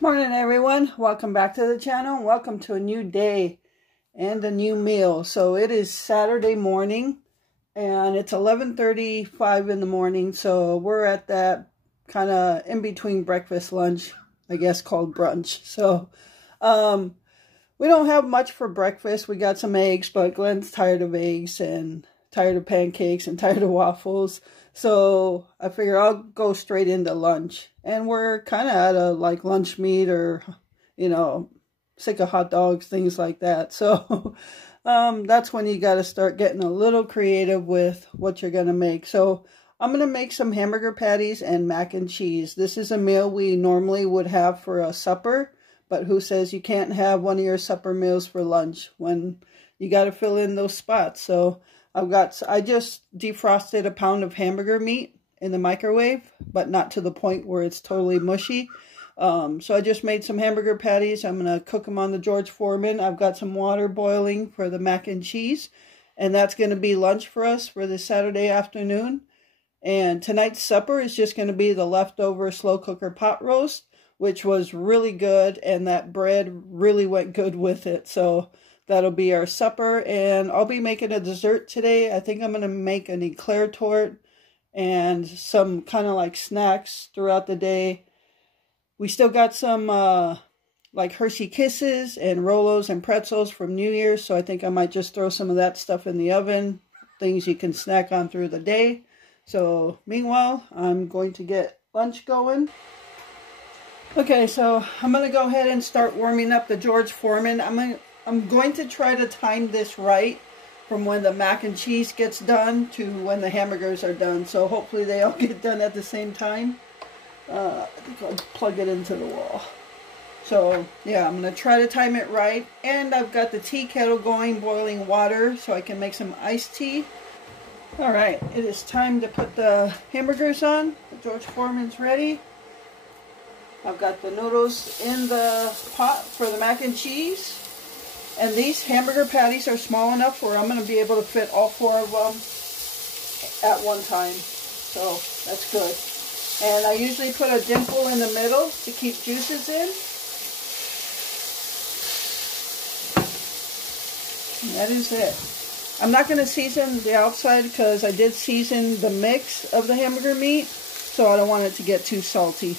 Morning everyone, welcome back to the channel. Welcome to a new day and a new meal. So it is Saturday morning and it's 11:35 in the morning, so we're at that kind of in between breakfast lunch, I guess, called brunch. So we don't have much for breakfast. We got some eggs, but Glenn's tired of eggs and tired of pancakes and tired of waffles. So I figure I'll go straight into lunch. And we're kind of out of like lunch meat or, sick of hot dogs, things like that. So that's when you got to start getting a little creative with what you're going to make. So I'm going to make some hamburger patties and mac and cheese. This is a meal we normally would have for a supper. But who says you can't have one of your supper meals for lunch when you got to fill in those spots? So I just defrosted a pound of hamburger meat in the microwave, but not to the point where it's totally mushy. So I just made some hamburger patties. I'm going to cook them on the George Foreman. I've got some water boiling for the mac and cheese, and that's going to be lunch for us for this Saturday afternoon. And tonight's supper is just going to be the leftover slow cooker pot roast, which was really good, and that bread really went good with it. So that'll be our supper, and I'll be making a dessert today. I think I'm going to make an Eclair Torte and some kind of like snacks throughout the day. We still got some like Hershey Kisses and Rolos and pretzels from New Year's, so I think I might just throw some of that stuff in the oven, things you can snack on through the day. So meanwhile, I'm going to get lunch going. Okay, so I'm going to go ahead and start warming up the George Foreman. I'm going to try to time this right from when the mac and cheese gets done to when the hamburgers are done. So hopefully they all get done at the same time. I think I'll plug it into the wall. So yeah, I'm going to try to time it right. And I've got the tea kettle going, boiling water so I can make some iced tea. Alright, it is time to put the hamburgers on. The George Foreman's ready. I've got the noodles in the pot for the mac and cheese. And these hamburger patties are small enough where I'm going to be able to fit all 4 of them at one time. So that's good. And I usually put a dimple in the middle to keep juices in. And that is it. I'm not going to season the outside because I did season the mix of the hamburger meat, so I don't want it to get too salty.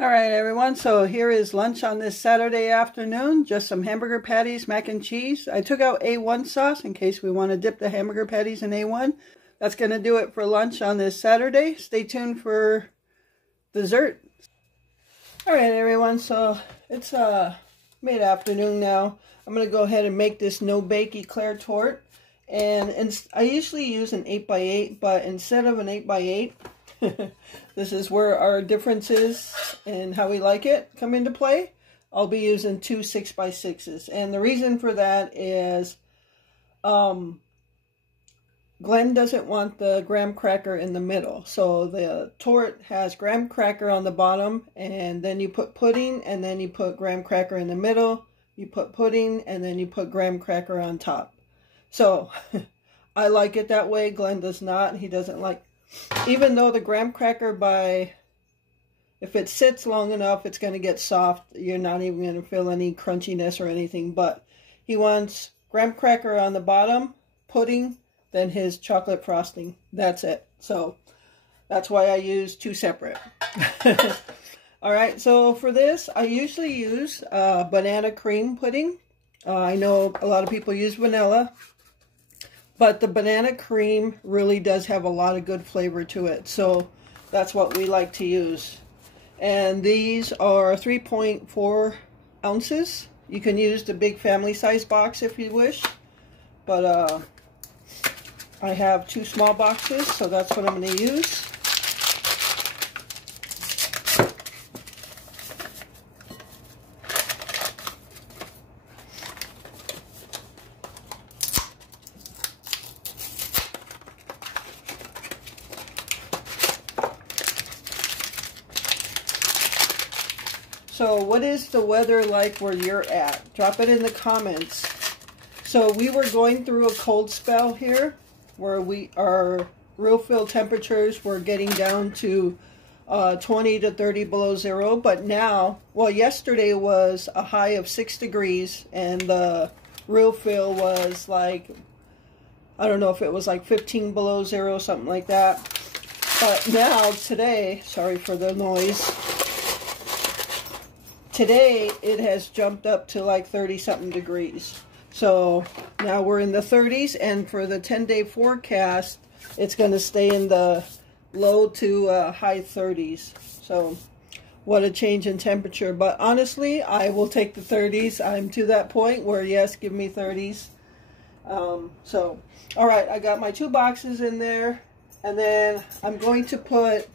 Alright everyone, so here is lunch on this Saturday afternoon. Just some hamburger patties, mac and cheese. I took out A1 sauce in case we want to dip the hamburger patties in A1. That's going to do it for lunch on this Saturday. Stay tuned for dessert. Alright everyone, so it's mid-afternoon now. I'm going to go ahead and make this no-bake Eclair Torte. And I usually use an 8x8, but instead of an 8x8, this is where our differences in how we like it come into play. I'll be using 2 6x6s. And the reason for that is Glenn doesn't want the graham cracker in the middle. So the torte has graham cracker on the bottom, and then you put pudding, and then you put graham cracker in the middle. You put pudding, and then you put graham cracker on top. So I like it that way. Glenn does not. He doesn't like, even though the graham cracker, if it sits long enough, it's going to get soft. You're not even going to feel any crunchiness or anything. But he wants graham cracker on the bottom, pudding, then his chocolate frosting. That's it. So that's why I use 2 separate. Alright, so for this, I usually use banana cream pudding. I know a lot of people use vanilla. But the banana cream really does have a lot of good flavor to it. So that's what we like to use. And these are 3.4 ounces. You can use the big family size box if you wish, but I have 2 small boxes, so that's what I'm going to use. So what is the weather like where you're at? Drop it in the comments. So we were going through a cold spell here where our real fill temperatures were getting down to 20 to 30 below zero. But now, well, yesterday was a high of 6 degrees and the real fill was like, I don't know if it was like 15 below zero, something like that. But now, today, sorry for the noise. Today, it has jumped up to like 30-something degrees. So now we're in the 30s, and for the 10-day forecast, it's going to stay in the low to high 30s. So what a change in temperature. But honestly, I will take the 30s. I'm to that point where, yes, give me 30s. So, all right, I got my 2 boxes in there. And then I'm going to put,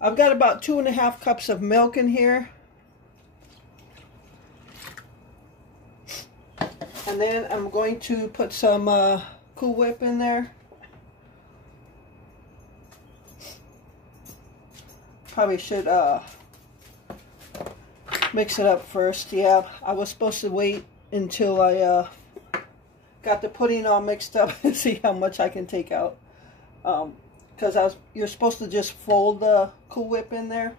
I've got about 2.5 cups of milk in here. And then I'm going to put some Cool Whip in there. Probably should mix it up first. Yeah, I was supposed to wait until I got the pudding all mixed up and see how much I can take out. Because you're supposed to just fold the Cool Whip in there.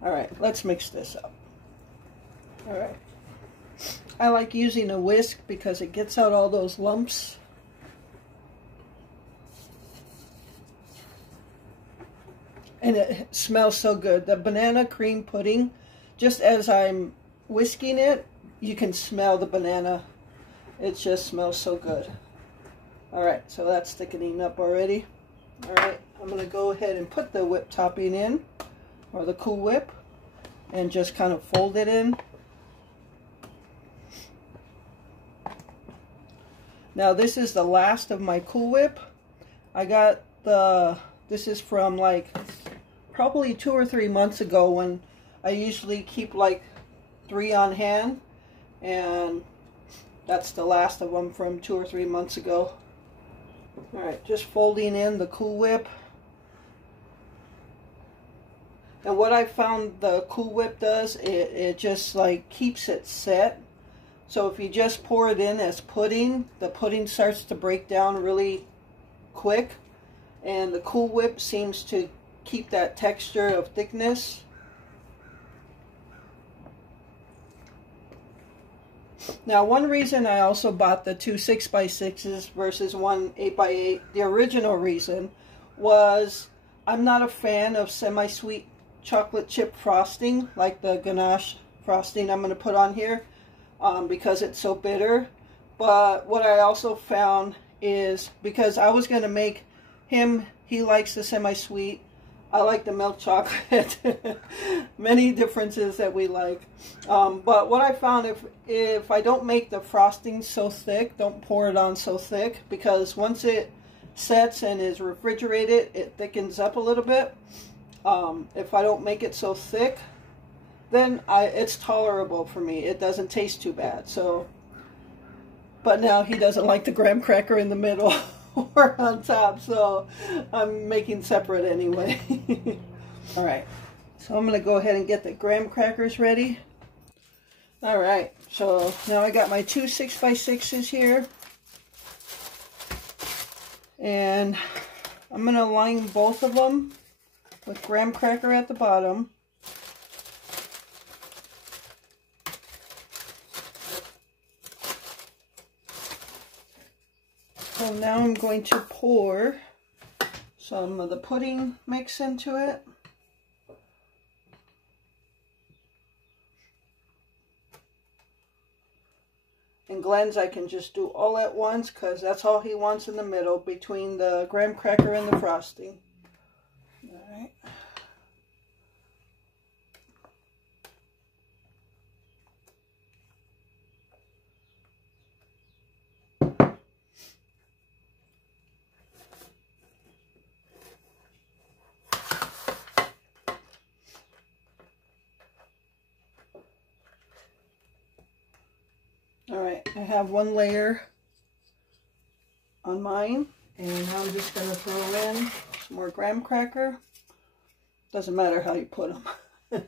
Alright, let's mix this up. Alright. I like using a whisk because it gets out all those lumps. And it smells so good. The banana cream pudding, just as I'm whisking it, you can smell the banana. It just smells so good. Alright, so that's thickening up already. Alright, I'm going to go ahead and put the whip topping in, or the Cool Whip, and just kind of fold it in. Now this is the last of my Cool Whip. I got this is from like probably 2 or 3 months ago, when I usually keep like 3 on hand, and that's the last of them from 2 or 3 months ago. Alright, just folding in the Cool Whip. And what I found the Cool Whip does, it just like keeps it set. So if you just pour it in as pudding, the pudding starts to break down really quick. And the Cool Whip seems to keep that texture of thickness. Now, one reason I also bought the 2 6x6s versus 1 8x8, the original reason was I'm not a fan of semi-sweet chocolate chip frosting, like the ganache frosting I'm going to put on here, because it's so bitter. But what I also found is, because I was going to make him, he likes the semi-sweet, I like the milk chocolate. Many differences that we like. But what I found, if I don't make the frosting so thick, don't pour it on so thick, because once it sets and is refrigerated, it thickens up a little bit. If I don't make it so thick, then it's tolerable for me. It doesn't taste too bad. So, but now he doesn't like the graham cracker in the middle or on top, so I'm making separate anyway. Alright, so I'm going to go ahead and get the graham crackers ready. Alright, so now I got my 2 6x6s here. And I'm going to line both of them with graham cracker at the bottom. So now I'm going to pour some of the pudding mix into it. And Glenn's I can just do all at once, because that's all he wants in the middle, between the graham cracker and the frosting. Alright. I have one layer on mine, and I'm just going to throw in some more graham cracker. Doesn't matter how you put them.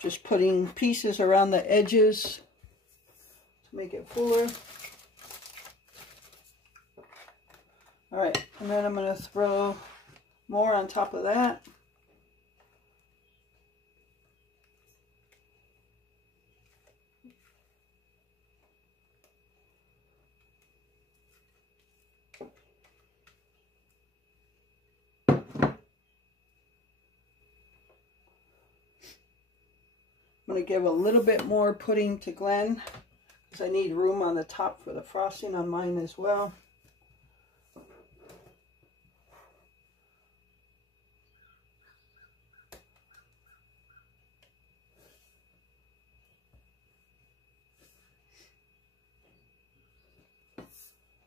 Just putting pieces around the edges to make it fuller. All right, and then I'm going to throw more on top of that. I'm going to give a little bit more pudding to Glenn because I need room on the top for the frosting on mine as well.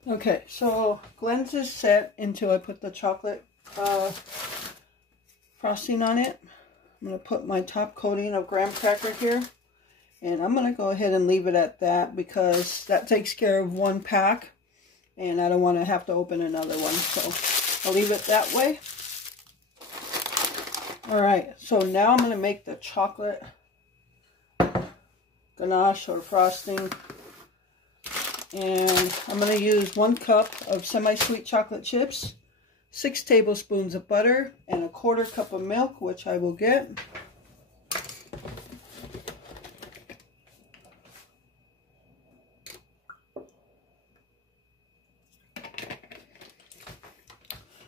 Okay, so Glenn's is set until I put the chocolate frosting on it. I'm going to put my top coating of graham cracker here, and I'm going to go ahead and leave it at that because that takes care of one pack, and I don't want to have to open another one, so I'll leave it that way. Alright, so now I'm going to make the chocolate ganache or frosting, and I'm going to use 1 cup of semi-sweet chocolate chips, 6 tablespoons of butter, and 1/4 cup of milk, which I will get.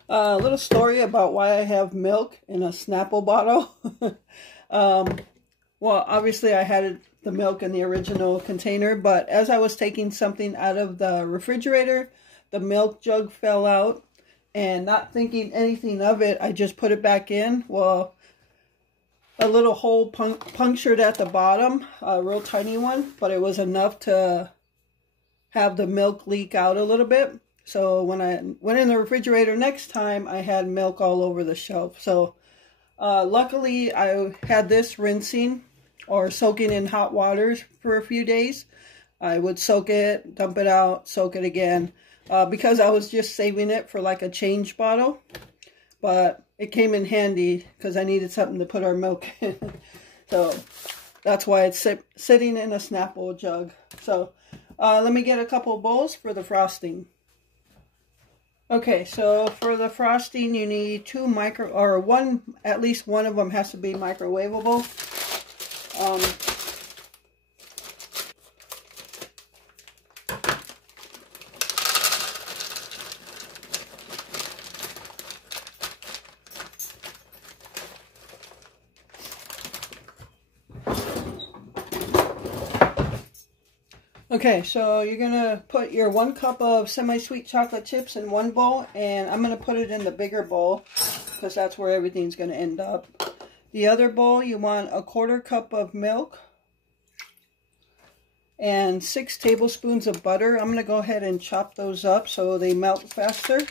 A little story about why I have milk in a Snapple bottle. Well, obviously I had the milk in the original container, but as I was taking something out of the refrigerator, the milk jug fell out. And not thinking anything of it, I just put it back in. Well, a little hole punctured at the bottom, a real tiny one, but it was enough to have the milk leak out a little bit. So when I went in the refrigerator next time, I had milk all over the shelf. So luckily, I had this rinsing or soaking in hot water for a few days. I would soak it, dump it out, soak it again. Because I was just saving it for like a change bottle, but it came in handy because I needed something to put our milk in. So that's why it's sitting in a Snapple jug. So let me get a couple bowls for the frosting. Okay, so for the frosting you need at least one of them has to be microwavable. Okay, so you're going to put your 1 cup of semi-sweet chocolate chips in one bowl, and I'm going to put it in the bigger bowl because that's where everything's going to end up. The other bowl, you want 1/4 cup of milk and 6 tablespoons of butter. I'm going to go ahead and chop those up so they melt faster.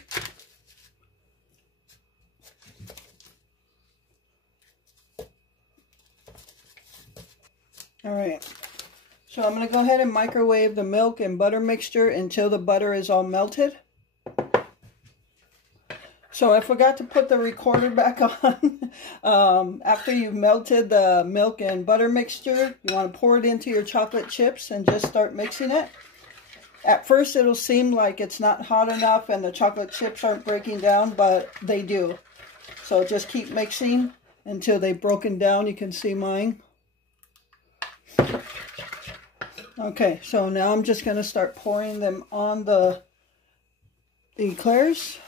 All right. So I'm going to go ahead and microwave the milk and butter mixture until the butter is all melted. So I forgot to put the recorder back on. After you've melted the milk and butter mixture, you want to pour it into your chocolate chips and just start mixing it. At first it'll seem like it's not hot enough and the chocolate chips aren't breaking down, but they do. So just keep mixing until they've broken down. You can see mine. Okay, so now I'm just going to start pouring them on the Eclairs.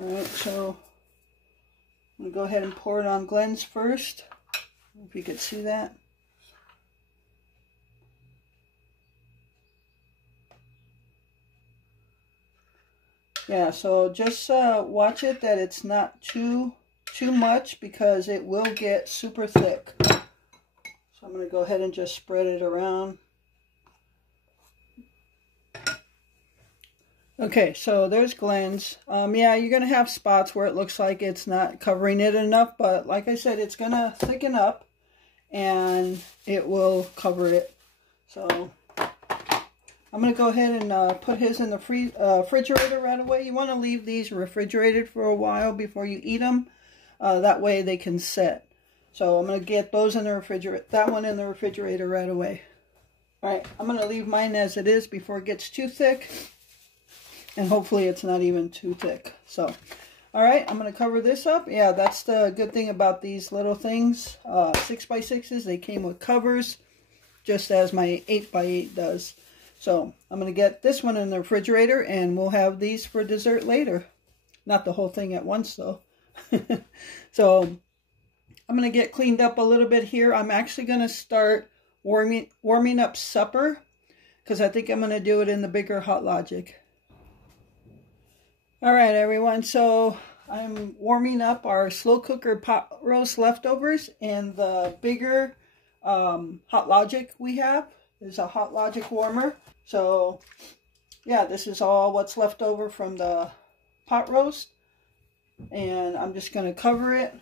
Alright, so I'm going to go ahead and pour it on Glenn's first. If you could see that. Yeah, so just watch it that it's not too much because it will get super thick. I'm going to go ahead and just spread it around. Okay, so there's Glenn's. Yeah, you're going to have spots where it looks like it's not covering it enough, but like I said, it's going to thicken up and it will cover it. So I'm going to go ahead and put his in the refrigerator right away. You want to leave these refrigerated for a while before you eat them. That way they can set. So I'm going to get those in the refrigerator, that one in the refrigerator right away. All right, I'm going to leave mine as it is before it gets too thick. And hopefully it's not even too thick. So, all right, I'm going to cover this up. Yeah, that's the good thing about these little things. 6x6s, they came with covers, just as my 8x8 does. So, I'm going to get this one in the refrigerator, and we'll have these for dessert later. Not the whole thing at once, though. So, I'm going to get cleaned up a little bit here. I'm actually going to start warming up supper, because I think I'm going to do it in the bigger Hot Logic. All right, everyone, so I'm warming up our slow cooker pot roast leftovers in the bigger Hot Logic we have. There's a Hot Logic warmer. So, yeah, this is all what's left over from the pot roast. And I'm just going to cover it.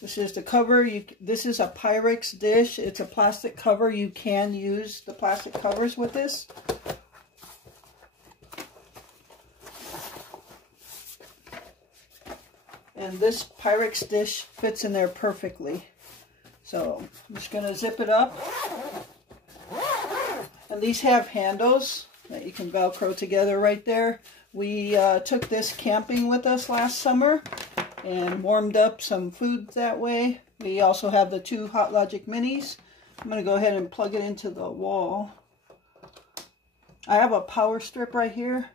This is the cover. This is a Pyrex dish. It's a plastic cover. You can use the plastic covers with this. And this Pyrex dish fits in there perfectly. So I'm just going to zip it up. And these have handles that you can Velcro together right there. We took this camping with us last summer and warmed up some food that way. We also have the 2 Hot Logic Minis. I'm going to go ahead and plug it into the wall. I have a power strip right here.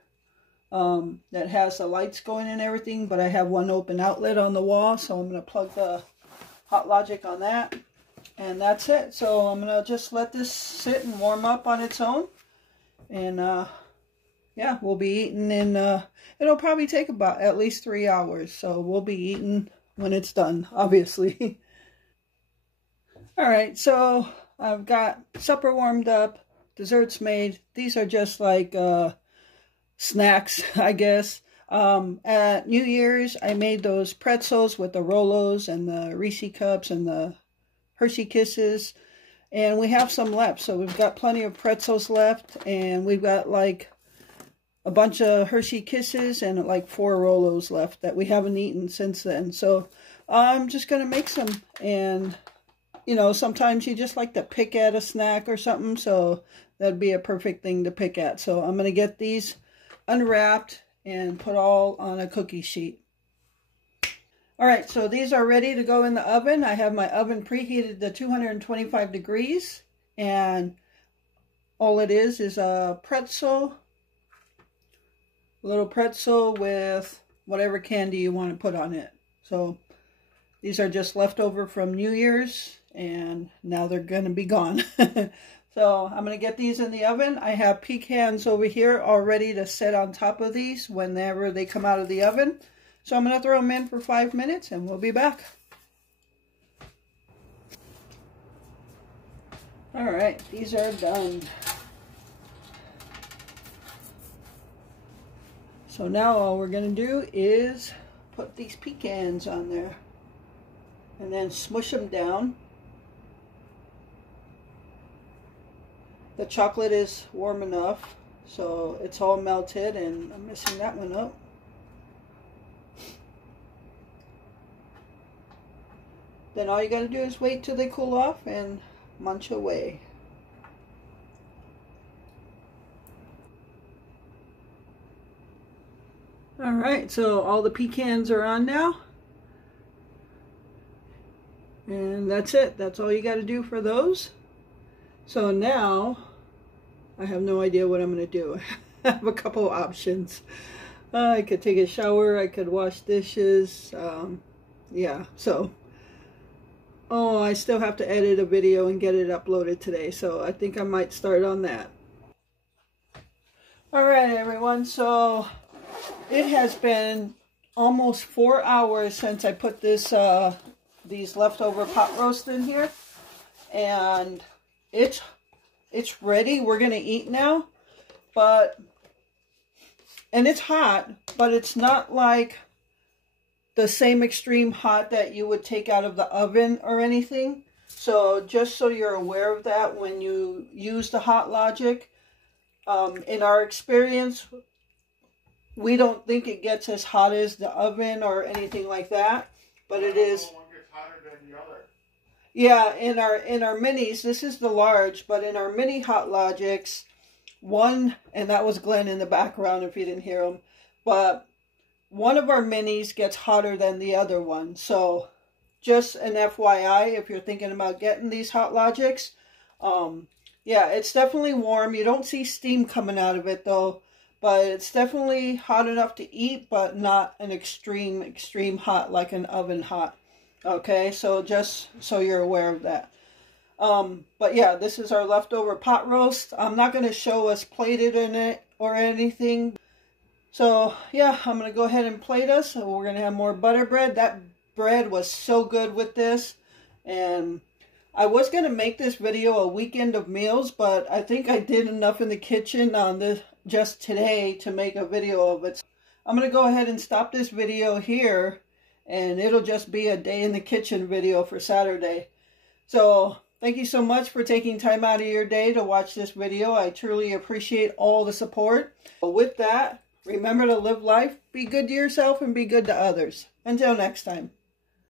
That has the lights going and everything, but I have one open outlet on the wall, so I'm going to plug the Hot Logic on that, and that's it. So I'm going to just let this sit and warm up on its own, and yeah, we'll be eating in, it'll probably take about at least 3 hours, so we'll be eating when it's done, obviously. Alright, so I've got supper warmed up, desserts made. These are just like, snacks, I guess. At New Year's, I made those pretzels with the Rolos and the Reese Cups and the Hershey Kisses. And we have some left. So we've got plenty of pretzels left. And we've got like a bunch of Hershey Kisses and like 4 Rolos left that we haven't eaten since then. So I'm just going to make some. And, you know, sometimes you just like to pick at a snack or something. So that'd be a perfect thing to pick at. So I'm going to get these unwrapped and put all on a cookie sheet. Alright, so these are ready to go in the oven. I have my oven preheated to 225 degrees, and all it is a pretzel, a little pretzel with whatever candy you want to put on it. So these are just leftover from New Year's, and now they're going to be gone. So I'm going to get these in the oven. I have pecans over here all ready to set on top of these whenever they come out of the oven. So I'm going to throw them in for 5 minutes and we'll be back. Alright, these are done. So now all we're going to do is put these pecans on there and then smush them down. The chocolate is warm enough, so it's all melted, and I'm missing that one up. Then all you gotta do is wait till they cool off and munch away. Alright, so all the pecans are on now. And that's it. That's all you gotta do for those. So now, I have no idea what I'm going to do. I have a couple of options. I could take a shower, I could wash dishes, yeah, so. Oh, I still have to edit a video and get it uploaded today, so I think I might start on that. Alright everyone, so it has been almost 4 hours since I put this these leftover pot roast in here. And it's ready. We're going to eat now. And it's hot, but it's not like the same extreme hot that you would take out of the oven or anything. So just so you're aware of that when you use the Hot Logic. In our experience, we don't think it gets as hot as the oven or anything like that, but it is. One gets hotter than the other. Yeah, in our minis, this is the large, but in our mini Hot Logics, one, and that was Glenn in the background if you didn't hear him, but one of our minis gets hotter than the other one. So just an FYI if you're thinking about getting these Hot Logics. Yeah, it's definitely warm. You don't see steam coming out of it though, but it's definitely hot enough to eat, but not an extreme hot like an oven hot. Okay, so just so you're aware of that. But yeah, this is our leftover pot roast. I'm not going to show us plated in it or anything. So yeah, I'm going to go ahead and plate us. So we're going to have more butter bread. That bread was so good with this. And I was going to make this video a weekend of meals, but I think I did enough in the kitchen on this just today to make a video of it. I'm going to go ahead and stop this video here, and it'll just be a day in the kitchen video for Saturday. So thank you so much for taking time out of your day to watch this video. I truly appreciate all the support. But with that, remember to live life, be good to yourself, and be good to others. Until next time.